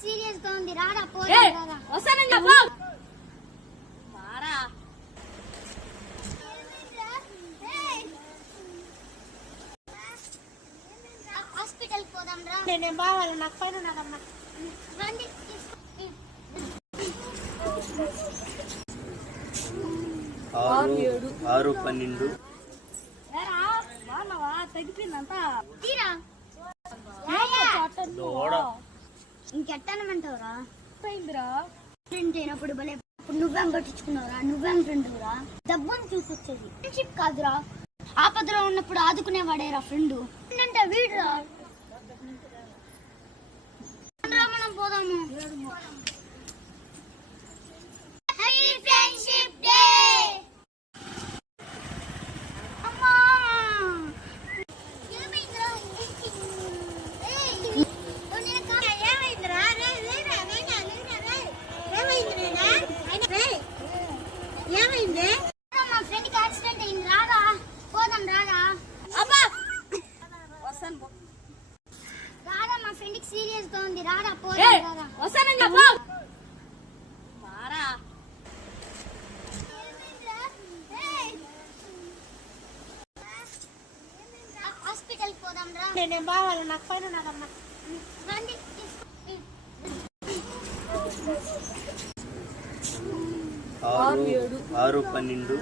serious గా ఉంది రారా పోదాం రారా వస్తానని చెప్పు మారా హాస్పిటల్ పోదాం రా నేను బావాలి నాకు పైన నాకన్నా రండి 6-12 తగ్గిపోయిందంతా తీరా ఇంకెట్టనమంటావురా పోయిందిరా ఫ్రెండ్ అయినప్పుడు భలే నువ్వేం పట్టించుకున్నావురా నువ్వేం ఫ్రెండ్ రా డబ్బుని చూసొచ్చేది ఫ్రెండ్షిప్ కాదురా ఆపదలో ఉన్నప్పుడు ఆదుకునేవాడేరా ఫ్రెండ్ అంటే వీడురా మనం పోదాము ఫ్రెండ్షిప్ డే మా ఫ్రెండ్ కి యాక్సిడెంట్ అయింది రాగా పోదాం రాగా రాగా మా ఫ్రెండ్ కి సీరియస్ గా ఉంది రాగా పోదాం రాగా వస్తానని చెప్పు మారా హాస్పిటల్ పోదాం రా నేను బావాలి నాకు పైన నాకన్నా రండి 6-12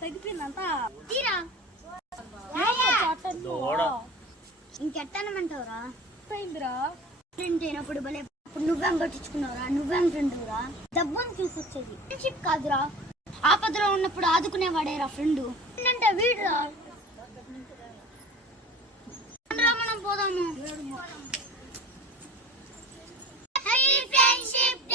తగ్గిపోయిందంతా తీరా ఇంకెట్టనమంటావురా పోయిందిరా ఫ్రెండ్ అయినప్పుడు భలే నువ్వేం పట్టించుకున్నావురా నువ్వేం ఫ్రెండ్ రా డబ్బుని చూసొచ్చేది ఫ్రెండ్షిప్ కాదురా ఆపదలో ఉన్నప్పుడు ఆదుకునేవాడేరా ఫ్రెండ్ అంటే వీడురా మనం పోదాము ఫ్రెండ్షిప్